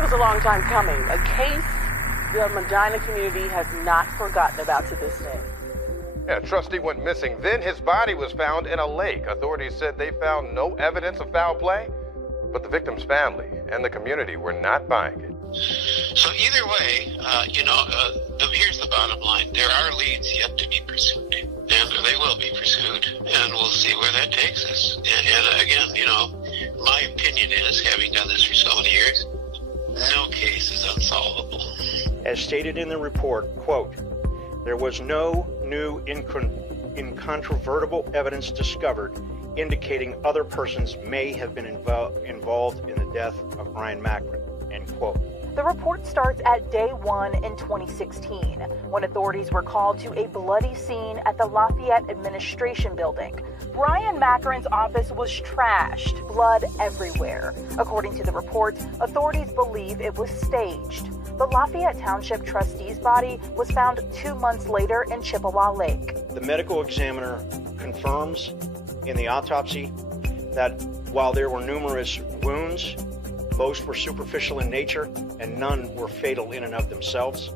It was a long time coming, a case the Medina community has not forgotten about to this day. Yeah, a trustee went missing. Then his body was found in a lake. Authorities said they found no evidence of foul play, but the victim's family and the community were not buying it. So either way, here's the bottom line. There are leads yet to be pursued, and they will be pursued, and we'll see where that takes us. And again, my opinion is, having done this for so many years, no case is unsolvable. As stated in the report, quote, there was no new incontrovertible evidence discovered indicating other persons may have been involved in the death of Bryon Macron, end quote. The report starts at day 1 in 2016, when authorities were called to a bloody scene at the Lafayette Administration Building. Bryon Macron's office was trashed, blood everywhere. According to the report, authorities believe it was staged. The Lafayette Township trustee's body was found 2 months later in Chippewa Lake. The medical examiner confirms in the autopsy that while there were numerous wounds, most were superficial in nature and none were fatal in and of themselves.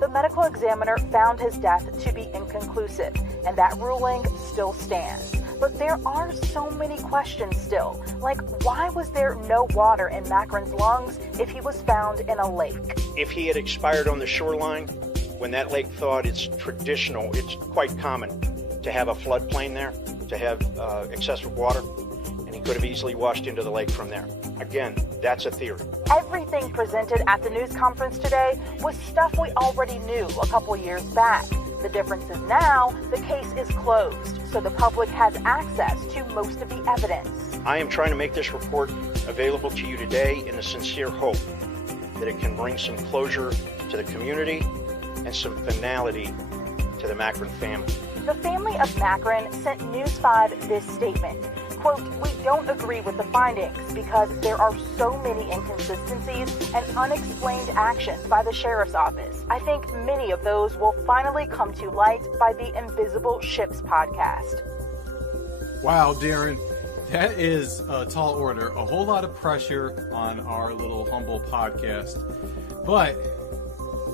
The medical examiner found his death to be inconclusive, and that ruling still stands. But there are so many questions still, like why was there no water in Macron's lungs if he was found in a lake? If he had expired on the shoreline, when that lake thawed, it's quite common to have a floodplain there, to have excessive water, and he could have easily washed into the lake from there. Again, that's a theory. Everything presented at the news conference today was stuff we already knew a couple years back. The difference is now the case is closed, so the public has access to most of the evidence. I am trying to make this report available to you today in the sincere hope that it can bring some closure to the community and some finality to the Macron family. The family of Macron sent News 5 this statement. Quote, we don't agree with the findings because there are so many inconsistencies and unexplained actions by the sheriff's office. I think many of those will finally come to light by the Invisible Ships podcast. Wow, Darren, that is a tall order. A whole lot of pressure on our little humble podcast. But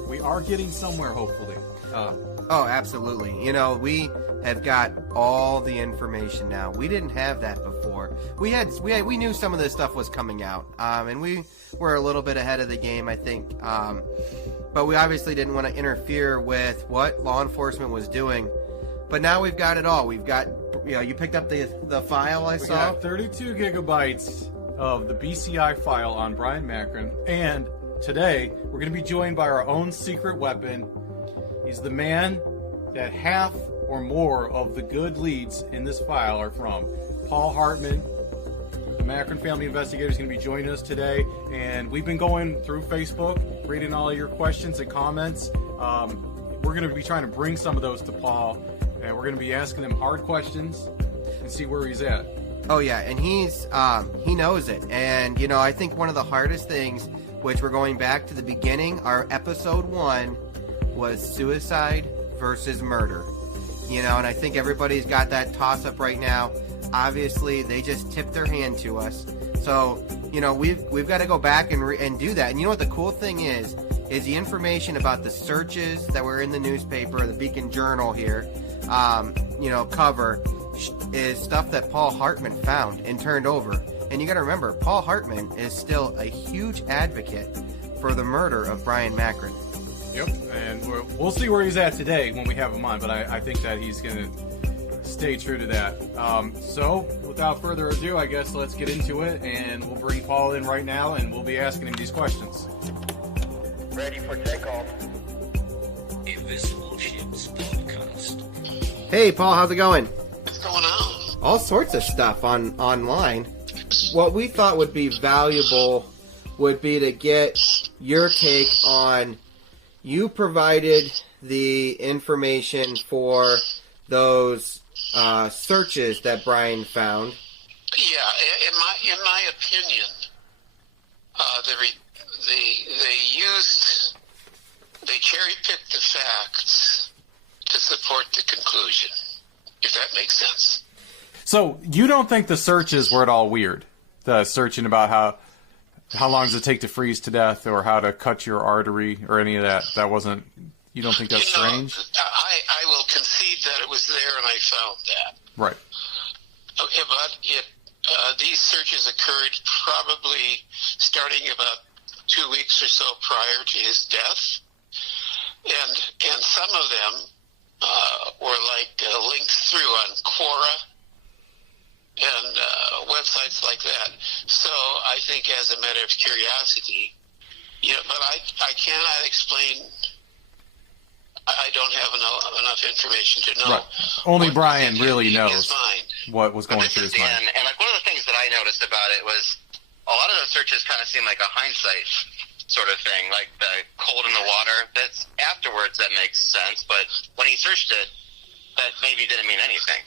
we are getting somewhere, hopefully. Oh, absolutely. We have got all the information now. We didn't have that before. We knew some of this stuff was coming out, and we were a little bit ahead of the game, I think. But we obviously didn't want to interfere with what law enforcement was doing. But now we've got it all. We've got, you picked up the file I saw. We got 32 gigabytes of the BCI file on Bryon Macron, and today we're going to be joined by our own secret weapon. He's the man that half or more of the good leads in this file are from. Paul Hartman, the Macron family investigator, is going to be joining us today. And we've been going through Facebook, reading all of your questions and comments. We're going to be trying to bring some of those to Paul. And we're going to be asking him hard questions and see where he's at. Oh, yeah. And he knows it. And, I think one of the hardest things, which we're going back to the beginning, our episode 1 was suicide versus murder. And I think everybody's got that toss-up right now. Obviously, they just tipped their hand to us. So, we've got to go back and do that. And what the cool thing is the information about the searches that were in the newspaper, the Beacon Journal here, cover, is stuff that Paul Hartman found and turned over. And you got to remember, Paul Hartman is still a huge advocate for the murder of Bryon Macron. Yep, and we'll see where he's at today when we have him on, but I think that he's going to stay true to that. So, without further ado, I guess let's get into it, and we'll bring Paul in right now, and we'll be asking him these questions. Ready for takeoff. Invisible Ships podcast. Hey, Paul, how's it going? What's going on? All sorts of stuff online. What we thought would be valuable would be to get your take on... You provided the information for those searches that Bryon found. Yeah, in my opinion, they cherry-picked the facts to support the conclusion, if that makes sense. So you don't think the searches were at all weird? The searching about how long does it take to freeze to death, or how to cut your artery, or any of that. That wasn't. You don't think that's strange? I will concede that it was there, and I found that. Right. Okay, but these searches occurred probably starting about 2 weeks or so prior to his death, and some of them were linked through on Quora and websites like that. So I think, as a matter of curiosity, but I cannot explain. I don't have enough information to know. Right. Only Bryon really knows what was going through his mind. And like one of the things that I noticed about it was a lot of those searches kind of seem like a hindsight sort of thing, like the cold in the water. That's afterwards that makes sense, but when he searched it, that maybe didn't mean anything.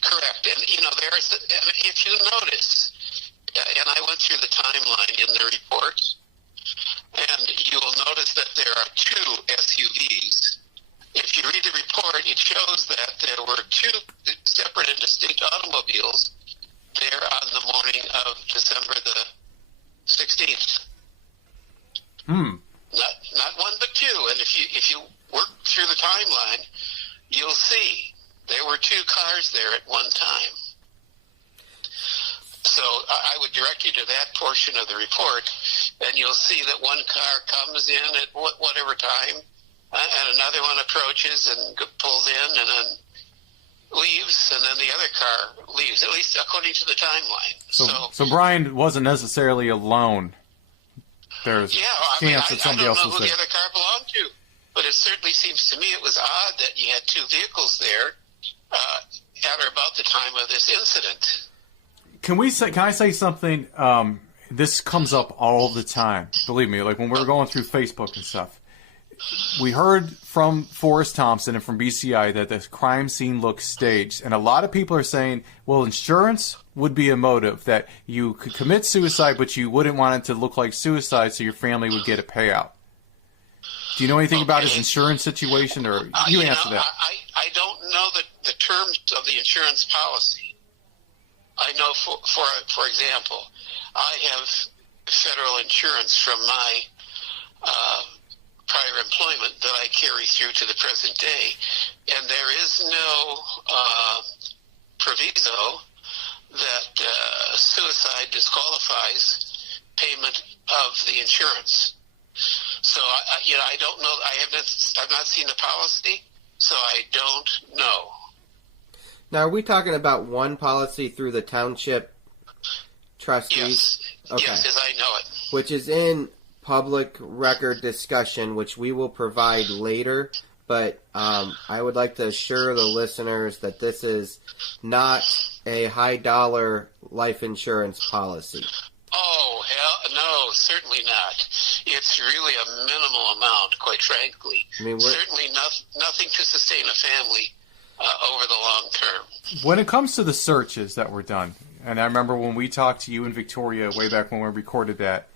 Correct. And, if you notice, and I went through the timeline in the report, and you will notice that there are 2 SUVs. If you read the report, it shows that there were 2 separate and distinct automobiles there on the morning of December the 16th. Not one, but 2. And if you work through the timeline, you'll see there were 2 cars there at one time. So I would direct you to that portion of the report, and you'll see that one car comes in at whatever time, and another one approaches and pulls in and then leaves, and then the other car leaves, at least according to the timeline. So Bryon wasn't necessarily alone. There's chance that somebody else was there. I don't know who the other car belonged to, but it certainly seems to me it was odd that you had 2 vehicles there at or about the time of this incident. Can I say something? This comes up all the time. Believe me, like when we were going through Facebook and stuff. We heard from Forrest Thompson and from BCI that the crime scene looks staged. And a lot of people are saying, well, insurance would be a motive, that you could commit suicide, but you wouldn't want it to look like suicide so your family would get a payout. Do you know anything about his insurance situation, or you answer that? I don't know the terms of the insurance policy. I know, for example, I have federal insurance from my prior employment that I carry through to the present day, and there is no proviso that suicide disqualifies payment of the insurance. So I don't know. I've not seen the policy, so I don't know. Now, are we talking about one policy through the township trustees? Yes. Okay. Yes, as I know it. Which is in public record discussion, which we will provide later. But I would like to assure the listeners that this is not a high-dollar life insurance policy. Oh, hell, no, certainly not. It's really a minimal amount, quite frankly. I mean, certainly nothing to sustain a family over the long term. When it comes to the searches that were done, and I remember when we talked to you and Victoria way back when we recorded that,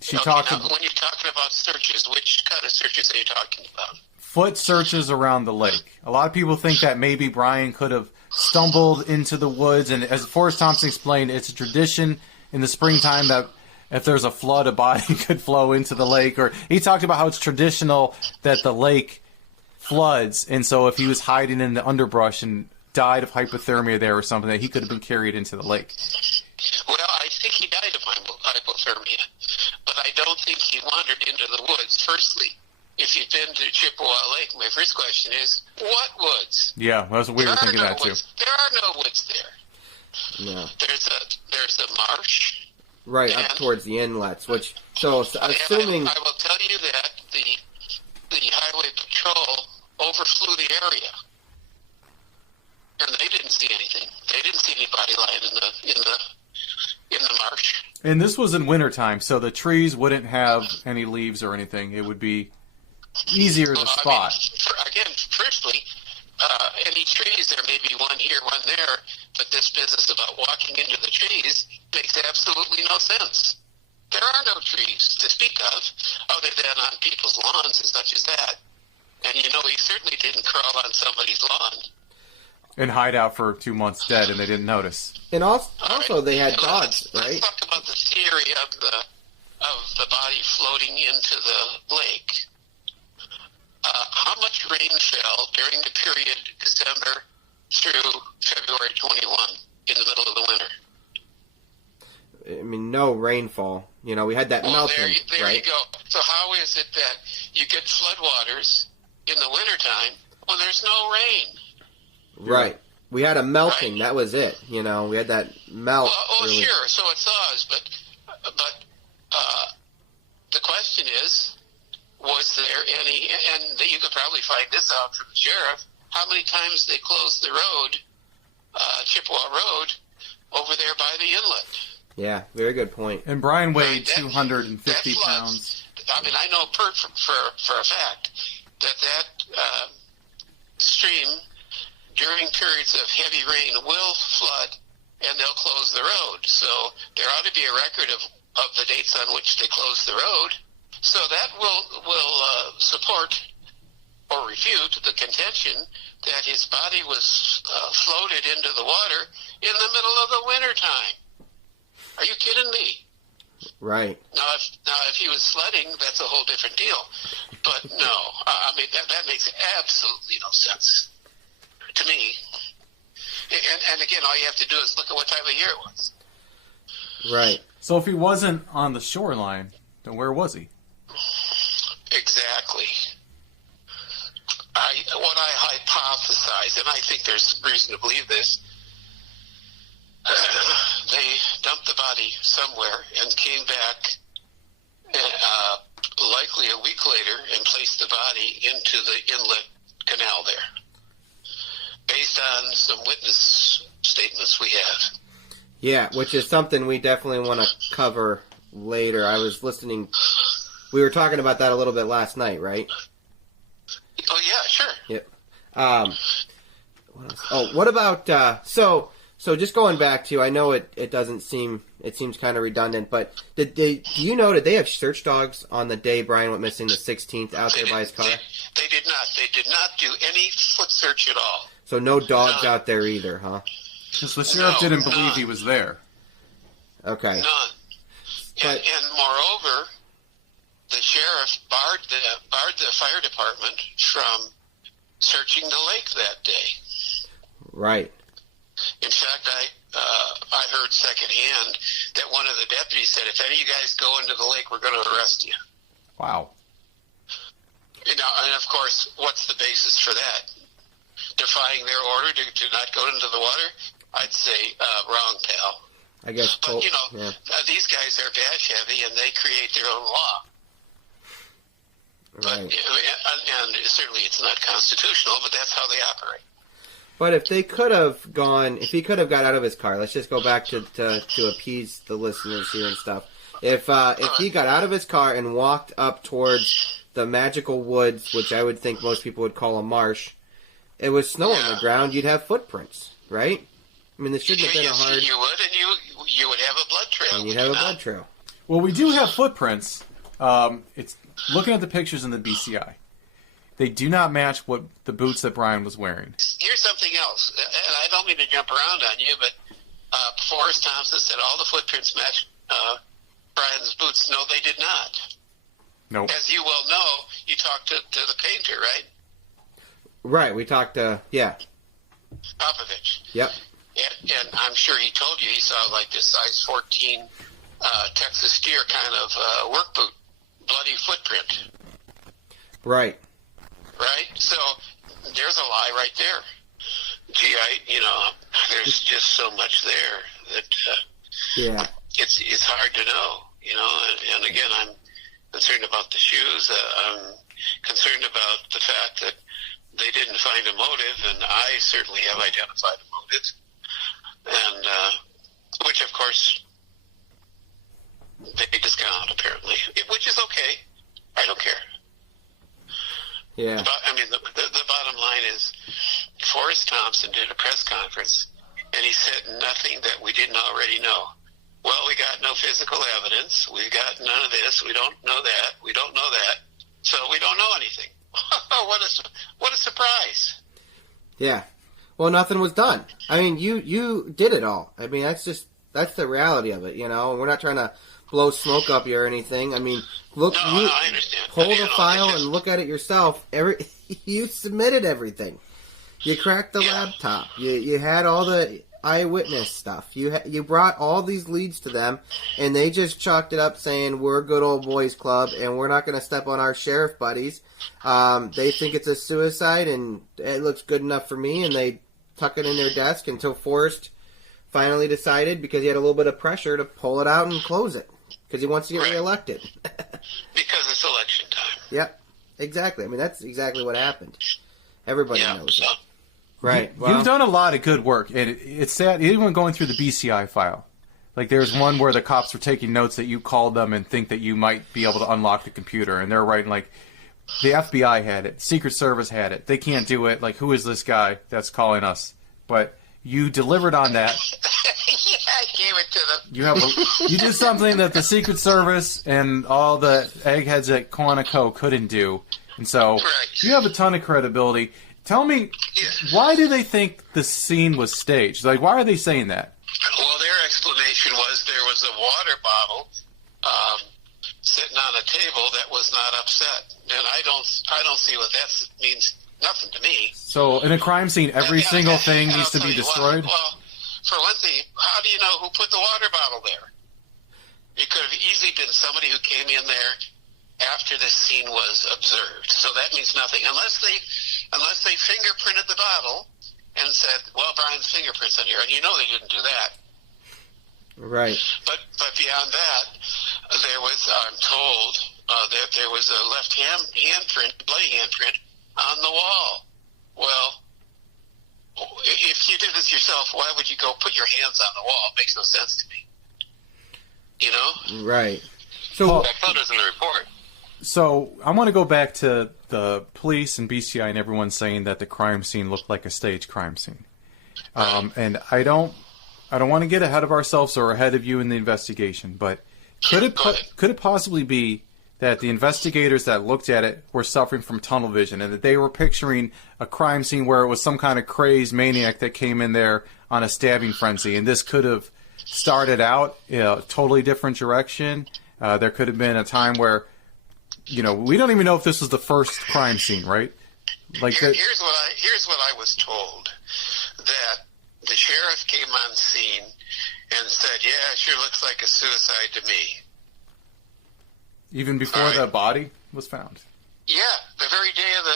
she talked about... When you're talking about searches, which kind of searches are you talking about? Foot searches around the lake. A lot of people think that maybe Bryon could have stumbled into the woods, and as Forrest Thompson explained, it's a tradition in the springtime that if there's a flood, a body could flow into the lake. Or he talked about how it's traditional that the lake floods, and so if he was hiding in the underbrush and died of hypothermia there or something, that he could have been carried into the lake. Well, I think he died of hypothermia, but I don't think he wandered into the woods. Firstly, if you've been to Chippewa Lake, my first question is, what woods? Yeah, that's what we were thinking that too. There are no woods there. No. There's a marsh. Right, up towards the inlets, which, so assuming... I will tell you that the highway patrol overflew the area, and they didn't see anything. They didn't see anybody lying in the marsh. And this was in wintertime, so the trees wouldn't have any leaves or anything. It would be easier to spot. Again, firstly, any trees, there may be one here, one there, but this business about walking into the trees makes absolutely no sense. There are no trees to speak of, other than on people's lawns and such as that. And he certainly didn't crawl on somebody's lawn. and hide out for 2 months dead, and they didn't notice. And also they had dogs, right? Let's talk about the theory of the body floating into the lake. How much rain fell during the period December through February 21 in the middle of the winter? I mean, no rainfall. You know, we had that melting, there right? you go. So how is it that you get floodwaters in the wintertime when there's no rain? Right. We had a melting. Right. That was it. You know, we had that melt. Well, really. sure. So it thaws, but the question is, was there any? And you could probably find this out from the sheriff. How many times they closed the road, Chippewa Road, over there by the inlet? Yeah, very good point. And Bryon weighed Right, 250 that pounds. I mean, I know for a fact that stream during periods of heavy rain will flood, and they'll close the road. So there ought to be a record of the dates on which they closed the road. So that will support or refute the contention that his body was floated into the water in the middle of the winter time. Are you kidding me? Right. Now, if he was sledding, that's a whole different deal. But no, I mean that makes absolutely no sense to me. And again, all you have to do is look at what time of year it was. Right. So if he wasn't on the shoreline, then where was he? Exactly. What I hypothesize, and I think there's reason to believe this, they dumped the body somewhere and came back likely a week later and placed the body into the inlet canal there, based on some witness statements we have. Yeah, which is something we definitely want to cover later. I was listening. We were talking about that a little bit last night, right? Oh, yeah, sure. Yep. What else? Oh, what about, so just going back to, I know it doesn't seem, it seems kind of redundant, but did they have search dogs on the day Bryon went missing, the 16th, out there by his car? They did not. They did not do any foot search at all. So no dogs out there either, huh? Because the sheriff didn't believe he was there. Okay. None. But, and moreover, the sheriff barred the fire department from searching the lake that day. right. In fact, I heard secondhand that one of the deputies said, "If any of you guys go into the lake, we're going to arrest you." Wow. You know, and of course, what's the basis for that? Defying their order to not go into the water? I'd say wrong, pal. I guess. But you know, these guys are badge heavy, and they create their own law. Right. And certainly it's not constitutional, but that's how they operate. But if they could have gone, if he could have got out of his car, let's just go back to appease the listeners here and stuff. If he got out of his car and walked up towards the magical woods, which I would think most people would call a marsh, it was snow on the ground, you'd have footprints, right? I mean, this shouldn't have been a hard... You would, and you would have a blood trail. And you'd have a blood trail. Well, we do have footprints. It's looking at the pictures in the BCI. They do not match what the boots that Bryon was wearing. Here's something else, and I don't mean to jump around on you, but Forrest Thompson said all the footprints match Bryon's boots. No, they did not. Nope. As you well know, you talked to the painter, right? Right, we talked to, Popovich. Yep. And I'm sure he told you he saw like this size 14 Texas steer kind of work boot, bloody footprint. Right. Right? So there's a lie right there. Gee, there's just so much there that it's hard to know, and again, I'm concerned about the shoes. I'm concerned about the fact that they didn't find a motive, and I certainly have identified a motive, and which, of course, they discount, apparently, which is okay. I don't care. Yeah. The bottom line is Forrest Thompson did a press conference, and he said nothing that we didn't already know. Well, we got no physical evidence. We've got none of this. We don't know that. We don't know that. So we don't know anything. What a surprise. Yeah. well, nothing was done. I mean, you did it all. I mean, that's the reality of it, you know. We're not trying to blow smoke up you or anything. I mean, look, I understand. Pull the file and look at it yourself. You submitted everything. You cracked the laptop. You had all the eyewitness stuff. You brought all these leads to them, and they just chalked it up saying, we're a good old boys club, and we're not going to step on our sheriff buddies. They think it's a suicide, and it looks good enough for me, and they tuck it in their desk until Forrest finally decided, because he had a little bit of pressure, to pull it out and close it, because he wants to get reelected. Because it's election time. Yep, exactly. I mean, that's exactly what happened. Everybody knows it. Right. You've done a lot of good work, and it's sad. Even going through the BCI file, like there's one where the cops were taking notes that you called them and think that you might be able to unlock the computer, and they're writing like, the FBI had it, Secret Service had it, they can't do it. Like, who is this guy that's calling us? But you delivered on that. Yeah, I gave it to them. You did something that the Secret Service and all the eggheads at Quantico couldn't do, and so you have a ton of credibility. Tell me, why do they think the scene was staged? Like, why are they saying that? Well, their explanation was there was a water bottle sitting on a table that was not upset, and I don't see what that means. Nothing to me. So, in a crime scene, every single thing needs to be destroyed? Well, for one thing, how do you know who put the water bottle there? It could have easily been somebody who came in there after the scene was observed. So that means nothing. Unless they fingerprinted the bottle and said, well, Bryan's fingerprints on here, and you know they didn't do that. Right. But beyond that, there was, I'm told, that there was a left handprint, bloody handprint, on the wall. Well, if you did this yourself, why would you go put your hands on the wall? It makes no sense to me. You know? Right. So that photo's in the report. So I want to go back to the police and BCI and everyone saying that the crime scene looked like a staged crime scene. And I don't want to get ahead of ourselves or ahead of you in the investigation, but could it possibly be that the investigators that looked at it were suffering from tunnel vision and that they were picturing a crime scene where it was some kind of crazed maniac that came in there on a stabbing frenzy, and this could have started out in a totally different direction? There could have been a time where, you know, we don't even know if this was the first crime scene, right? Like here's what I was told, that the sheriff came on scene and said, "Yeah, it sure looks like a suicide to me." Even before the body was found. Yeah, the very day of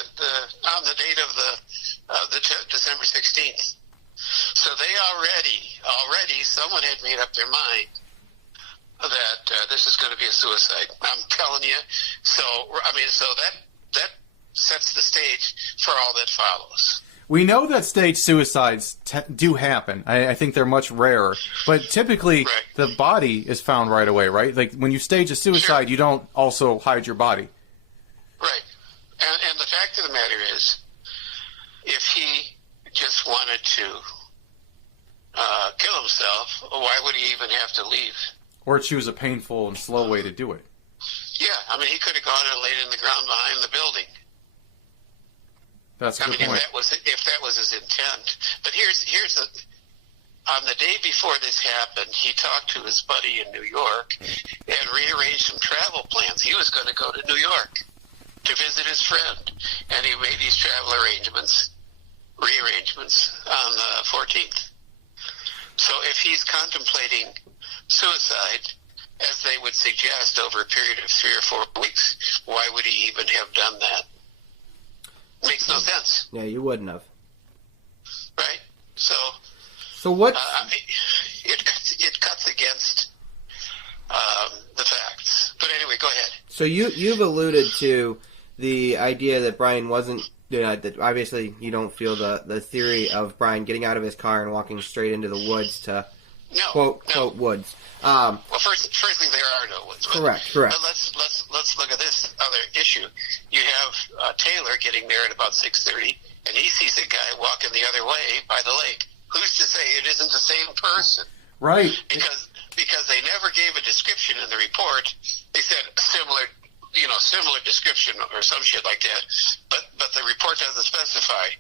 on the date of the December 16th. So they already someone had made up their mind that this is going to be a suicide. I'm telling you. So that sets the stage for all that follows. We know that staged suicides do happen. I think they're much rarer. But typically, the body is found right away, right? Like, when you stage a suicide, you don't also hide your body. Right. And the fact of the matter is, if he just wanted to kill himself, why would he even have to leave? Or choose a painful and slow way to do it. Yeah, I mean, he could have gone and laid in the ground behind the building. That's a good point. If that was his intent. But here's on the day before this happened, he talked to his buddy in New York and rearranged some travel plans. He was going to go to New York to visit his friend, and he made these travel rearrangements on the 14th. So if he's contemplating suicide, as they would suggest, over a period of 3 or 4 weeks, why would he even have done that? Makes no sense. Yeah, you wouldn't have. Right? So what? It cuts against the facts. But anyway, go ahead. So you've alluded to the idea that Bryan wasn't. That obviously you don't feel the theory of Bryan getting out of his car and walking straight into the woods to quote woods. Well, firstly, there are no woods. Correct. But let's look at this other issue. You have Taylor getting there at about 6:30, and he sees a guy walking the other way by the lake. Who's to say it isn't the same person? Right. Because they never gave a description in the report. They said similar description or some shit like that. But the report doesn't specify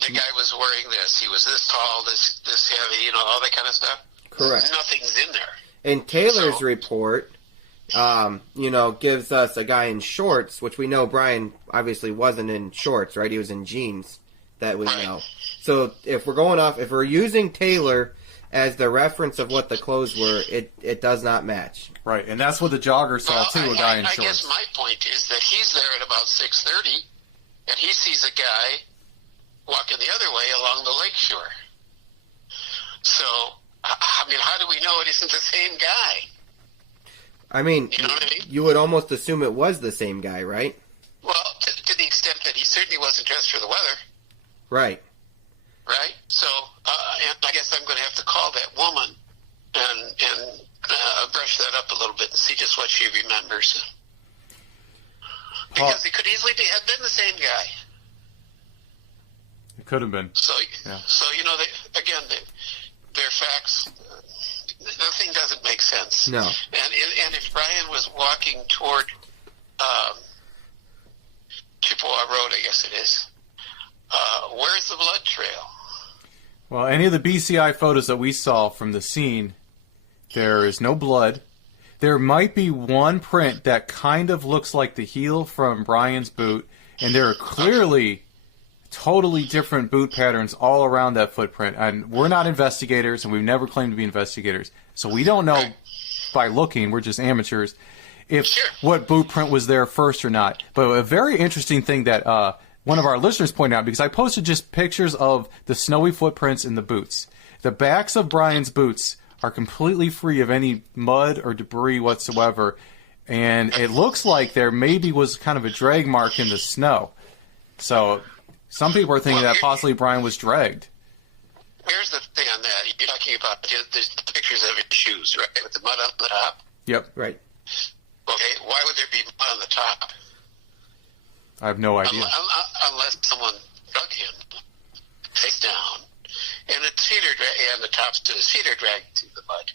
the guy was wearing this. He was this tall, this heavy, you know, all that kind of stuff. Correct. Nothing's in there. And Taylor's report, you know, gives us a guy in shorts, which we know Bryon obviously wasn't in shorts, right? He was in jeans. That we know. So if we're using Taylor as the reference of what the clothes were, it does not match. Right, and that's what the jogger saw too. A guy in shorts. I guess my point is that he's there at about 6:30, and he sees a guy walking the other way along the lake shore. So, I mean, how do we know it isn't the same guy? I mean, you know what I mean? You would almost assume it was the same guy, right? Well, to the extent that he certainly wasn't dressed for the weather. Right. Right? So, and I guess I'm going to have to call that woman and brush that up a little bit and see just what she remembers. Because it could easily have been the same guy. It could have been. So you know, their facts, the thing doesn't make sense. No. And if Bryon was walking toward Chippewa Road, I guess it is, where's the blood trail? Well, any of the BCI photos that we saw from the scene, there is no blood. There might be one print that kind of looks like the heel from Bryon's boot, and there are clearly totally different boot patterns all around that footprint. And we're not investigators, and we've never claimed to be investigators, so we don't know by looking. We're just amateurs if what boot print was there first or not. But a very interesting thing that one of our listeners pointed out, because I posted just pictures of the snowy footprints in the boots. The backs of Bryon's boots are completely free of any mud or debris whatsoever, and it looks like there maybe was kind of a drag mark in the snow. So some people are thinking that possibly Bryon was dragged. Here's the thing on that. You're talking about the pictures of his shoes, right, with the mud on the top? Yep. Right. Okay, why would there be mud on the top? I have no idea. Unless someone drug him face down, and the tops to his feet are dragged through the mud.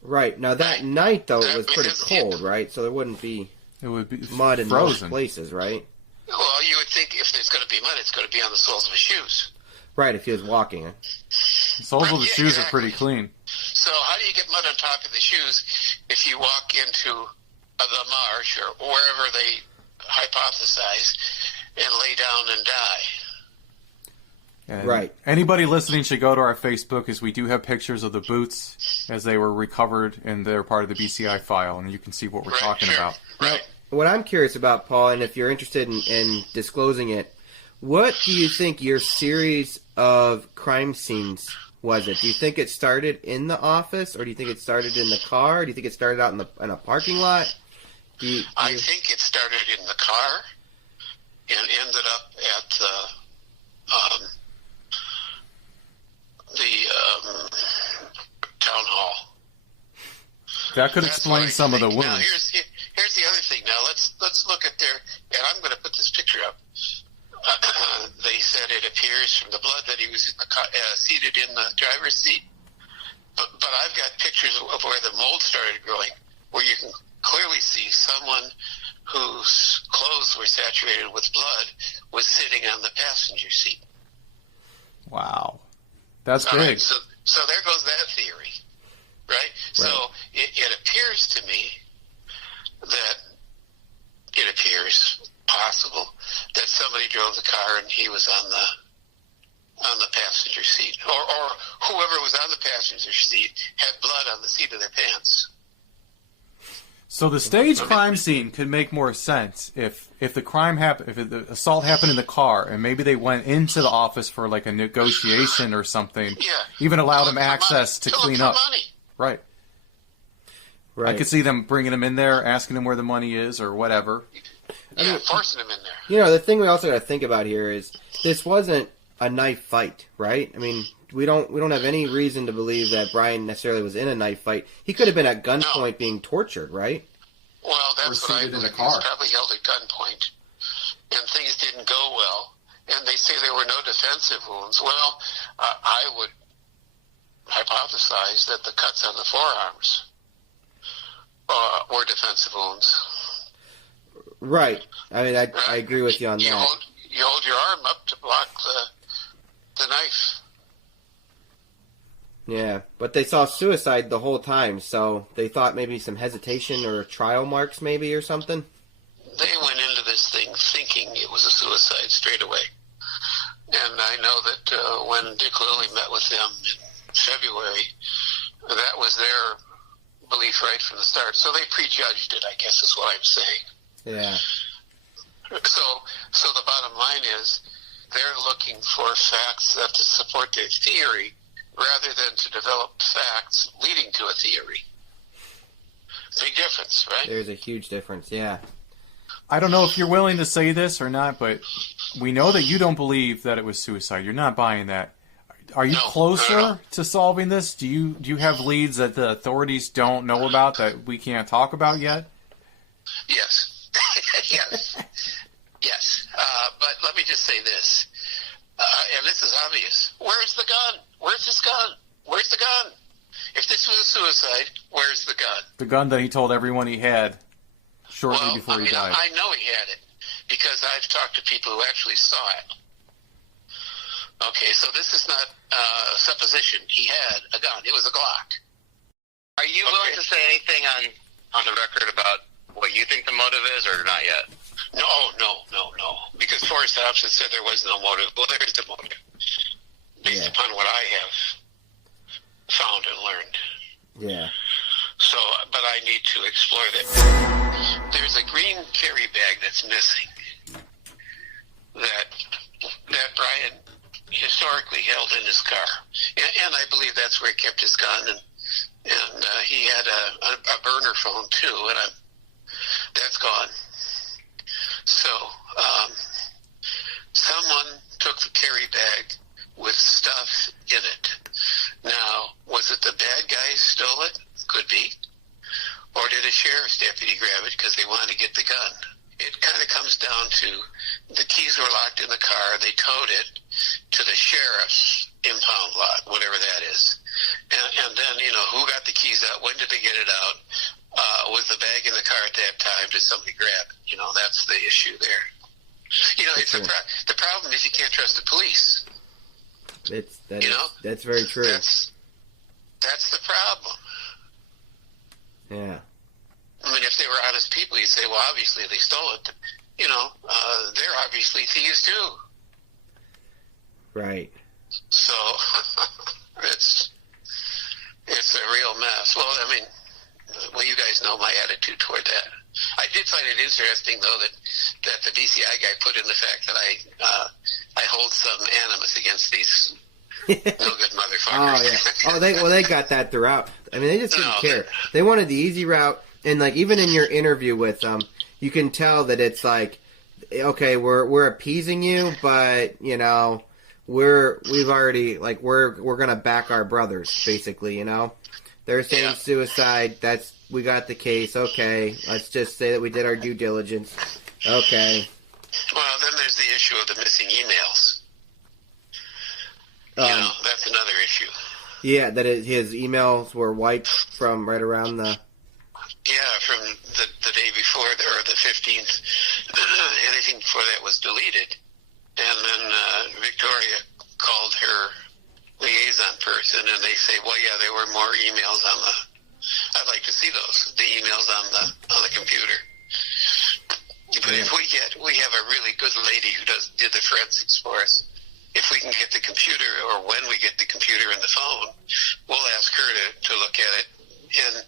Right. Now that night, though, it was pretty cold, right? So there wouldn't be mud in most places, right? Well, you would think if there's going to be mud, it's going to be on the soles of his shoes. Right, if he was walking. The soles of the shoes are pretty clean. So how do you get mud on top of the shoes if you walk into the marsh or wherever they hypothesize and lay down and die? And right. Anybody listening should go to our Facebook, as we do have pictures of the boots as they were recovered, and they're part of the BCI file, and you can see what we're talking about. Right. What I'm curious about, Paul, and if you're interested in disclosing it, what do you think your series of crime scenes was? Do you think it started in the office, or do you think it started in the car? Do you think it started out in a parking lot? I think it started in the car and ended up at the town hall. That could explain some of the wounds. Now, here's the other thing. Now let's look at and I'm going to put this picture up. They said it appears from the blood that he was in seated in the driver's seat. But I've got pictures of where the mold started growing, where you can clearly see someone whose clothes were saturated with blood was sitting on the passenger seat. Wow. That's big. Right, so there goes that theory, right? So it appears to me that it appears possible that somebody drove the car and he was on the passenger seat, or whoever was on the passenger seat had blood on the seat of their pants. So the staged crime scene could make more sense if the crime happened, if the assault happened in the car, and maybe they went into the office for like a negotiation or something. Yeah. Even allowed them access to clean up. Money. Right. Right. I could see them bringing him in there, asking him where the money is or whatever. Yeah, forcing him in there. You know, the thing we also got to think about here is this wasn't a knife fight, right? I mean, we don't have any reason to believe that Bryon necessarily was in a knife fight. He could have been at gunpoint being tortured, right? Well, that's what I believe. He car. was probably held at gunpoint, and things didn't go well. And they say there were no defensive wounds. Well, I would hypothesize that the cuts on the forearms were defensive wounds. Right. I mean, I agree with you on that. you hold your arm up to block the knife. Yeah, but they saw suicide the whole time, so they thought maybe some hesitation or trial marks maybe or something? They went into this thing thinking it was a suicide straight away. And I know that when Dick Lilly met with them in February, that was their belief right from the start. So they prejudged it, I guess is what I'm saying. Yeah. So the bottom line is they're looking for facts that to support their theory rather than to develop facts leading to a theory. Big difference, right? There's a huge difference, yeah. I don't know if you're willing to say this or not, but we know that you don't believe that it was suicide. You're not buying that. Are you closer to solving this? Do you have leads that the authorities don't know about that we can't talk about yet? Yes. Yes. But let me just say this, and this is obvious. Where's the gun? Where's this gun? Where's the gun? If this was a suicide, where's the gun? The gun that he told everyone he had shortly before he died. I know he had it because I've talked to people who actually saw it. Okay, so this is not supposition. He had a gun. It was a Glock. Are you willing to say anything on the record about what you think the motive is, or not yet? No. Because Forrest Thompson said there was no motive. Well, there is a motive, based upon what I have found and learned. Yeah. So, but I need to explore that. There's a green carry bag that's missing that Bryon historically held in his car, and I believe that's where he kept his gun, and he had a burner phone too, and that's gone. So someone took the carry bag with stuff in it. Now, was it the bad guys stole it? Could be. Or did a sheriff's deputy grab it because they wanted to get the gun? It kind of comes down to the keys were locked in the car. They towed it to the sheriff's impound lot, whatever that is. And then, who got the keys out? When did they get it out? Was the bag in the car at that time? Did somebody grab it? That's the issue there. The problem is you can't trust the police. That's very true. That's the problem. Yeah. I mean, if they were honest people, you'd say, well, obviously they stole it. They're obviously thieves too. Right. So it's a real mess. Well, I mean, you guys know my attitude toward that. I did find it interesting, though, that the DCI guy put in the fact that I hold some animus against these no good motherfuckers. Oh yeah. They got that throughout. I mean, they just didn't care. They wanted the easy route, and even in your interview with them, you can tell that it's like, okay, we're appeasing you, but we're gonna back our brothers, basically. They're saying suicide. We got the case. Okay, let's just say that we did our due diligence. Okay. Well, then there's the issue of the missing emails. That's another issue. Yeah, that his emails were wiped from right around the... Yeah, from the day before, or the 15th. Anything before that was deleted. And then Victoria called her liaison person, and they say, well, yeah, there were more emails on the... I'd like to see those, the emails on the computer. But if we have a really good lady who did the forensics for us. If we can get the computer, or when we get the computer and the phone, we'll ask her to look at it, and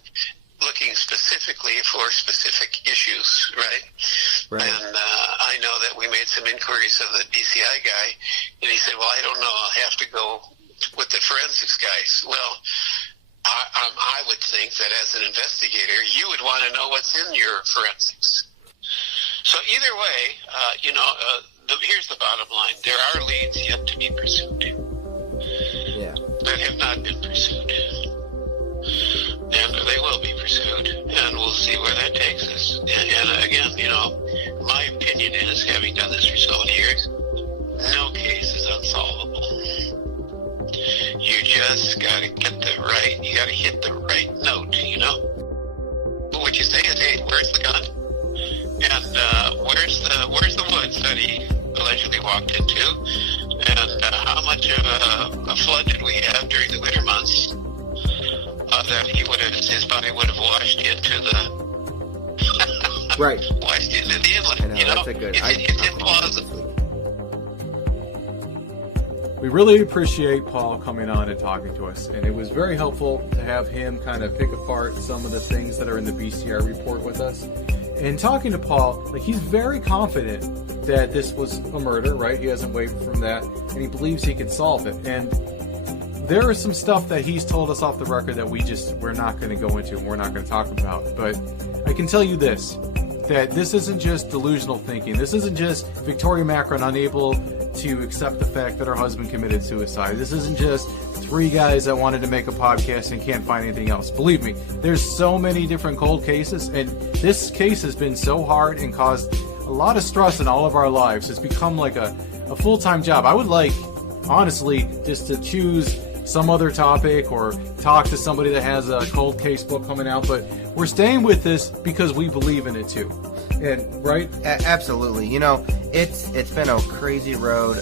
looking specifically for specific issues, right? And I know that we made some inquiries of the DCI guy, and he said, well, I don't know, I'll have to go with the forensics guys. Well, I would think that as an investigator, you would want to know what's in your forensics. So either way, here's the bottom line. There are leads yet to be pursued. Yeah. That have not been pursued. And they will be pursued. And we'll see where that takes us. And again, my opinion is, having done this for so many years, no case is unsolvable. You just got to you got to hit the right note, But what you say is, hey, where's the gun? And where's the woods that he allegedly walked into, and how much of a flood did we have during the winter months that his body would have washed into the Right. washed into the inlet. I know, that's a good. It's implausible. We really appreciate Paul coming on and talking to us, and it was very helpful to have him kind of pick apart some of the things that are in the BCI report with us. And talking to Paul, like, he's very confident that this was a murder, right? He hasn't wavered from that, and he believes he can solve it. And there is some stuff that he's told us off the record that we're not going to go into and we're not going to talk about. But I can tell you this, that this isn't just delusional thinking. This isn't just Victoria Macron unable to accept the fact that her husband committed suicide. This isn't just three guys that wanted to make a podcast and can't find anything else. Believe me, there's so many different cold cases, and this case has been so hard and caused a lot of stress in all of our lives. It's become like a full-time job. I would like, honestly, just to choose some other topic or talk to somebody that has a cold case book coming out, but we're staying with this because we believe in it too. And right? Absolutely. You know, it's been a crazy road.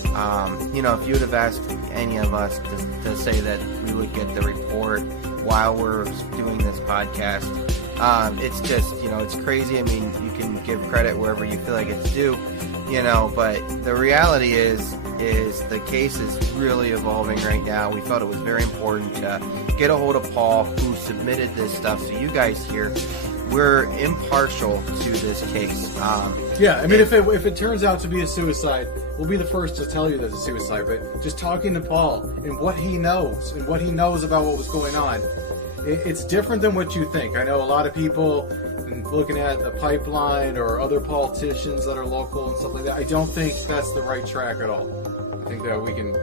You know, if you would have asked any of us to say that we would get the report while we're doing this podcast, it's just, you know, it's crazy. I mean, you can give credit wherever you feel like it's due, you know, but the reality is the case is really evolving right now. We felt it was very important to get a hold of Paul, who submitted this stuff, so you guys here, we're impartial to this case. Yeah, I mean, if it turns out to be a suicide, we'll be the first to tell you that it's a suicide, but just talking to Paul and what he knows about what was going on, it's different than what you think. I know a lot of people looking at the pipeline or other politicians that are local and stuff like that. I don't think that's the right track at all. I think that we can...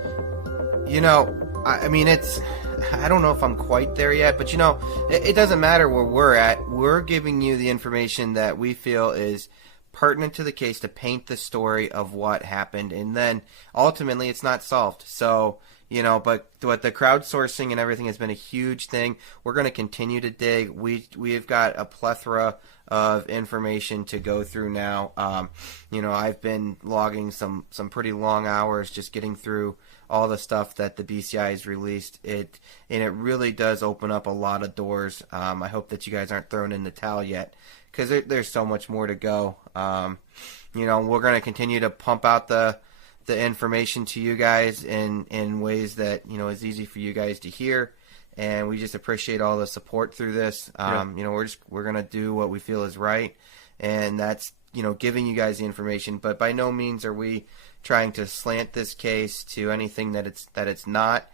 You know, I mean, I don't know if I'm quite there yet, but you know, it doesn't matter where we're at. We're giving you the information that we feel is pertinent to the case to paint the story of what happened, and then ultimately it's not solved. So, you know, but the crowdsourcing and everything has been a huge thing. We're going to continue to dig. We've got a plethora of information to go through now. You know, I've been logging some pretty long hours just getting through all the stuff that the BCI has released. And it really does open up a lot of doors. I hope that you guys aren't throwing in the towel yet, because there's so much more to go. You know, we're going to continue to pump out the information to you guys in ways that, you know, is easy for you guys to hear, and we just appreciate all the support through this. You know, we're gonna do what we feel is right, and that's, you know, giving you guys the information. But by no means are we trying to slant this case to anything that it's not.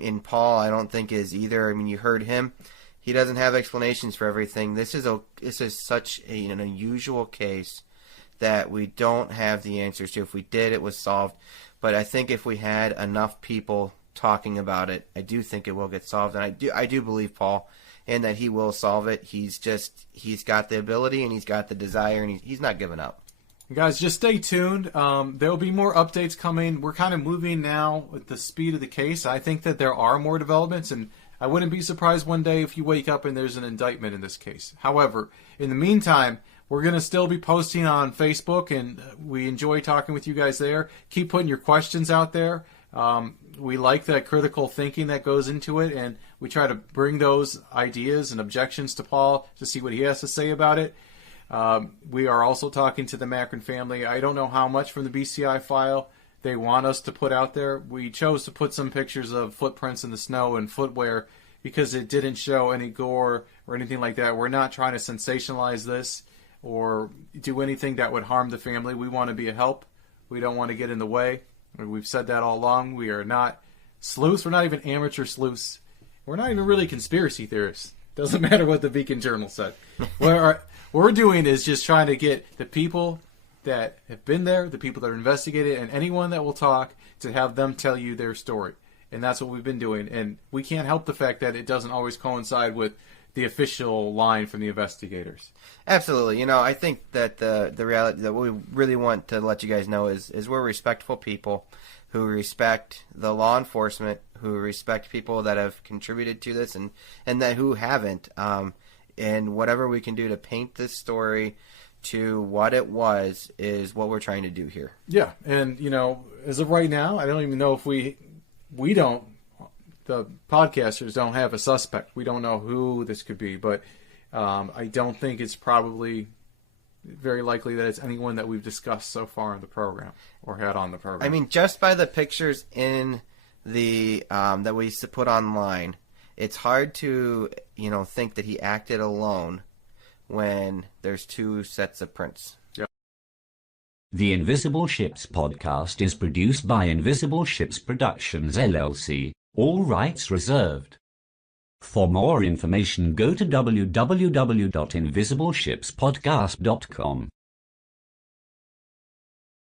In Paul, I don't think is either. I mean, you heard him; he doesn't have explanations for everything. This is such an unusual case that we don't have the answers to. If we did, it was solved. But I think if we had enough people talking about it, I do think it will get solved. And I do believe Paul, and that he will solve it. He's got the ability, and he's got the desire, and he's not giving up. Guys, just stay tuned. There will be more updates coming. We're kind of moving now with the speed of the case. I think that there are more developments, and I wouldn't be surprised one day if you wake up and there's an indictment in this case. However, in the meantime, we're going to still be posting on Facebook, and we enjoy talking with you guys there. Keep putting your questions out there. We like that critical thinking that goes into it, and we try to bring those ideas and objections to Paul to see what he has to say about it. We are also talking to the Macron family. I don't know how much from the BCI file they want us to put out there. We chose to put some pictures of footprints in the snow and footwear because it didn't show any gore or anything like that. We're not trying to sensationalize this or do anything that would harm the family. We want to be a help. We don't want to get in the way. We've said that all along. We are not sleuths. We're not even amateur sleuths. We're not even really conspiracy theorists. Doesn't matter what the Beacon Journal said. What we're doing is just trying to get the people that have been there, the people that are investigated, and anyone that will talk to have them tell you their story. And that's what we've been doing. And we can't help the fact that it doesn't always coincide with the official line from the investigators. Absolutely. You know, I think that the reality that we really want to let you guys know is we're respectful people who respect the law enforcement, who respect people that have contributed to this and that who haven't. And whatever we can do to paint this story to what it was is what we're trying to do here. Yeah, and as of right now, I don't even know if the podcasters don't have a suspect. We don't know who this could be, but I don't think it's probably very likely that it's anyone that we've discussed so far in the program or had on the program. I mean, just by the pictures in the that we put online, it's hard to think that he acted alone when there's two sets of prints. Yep. The Invisible Ships podcast is produced by Invisible Ships Productions LLC. All rights reserved. For more information, go to www.invisibleshipspodcast.com.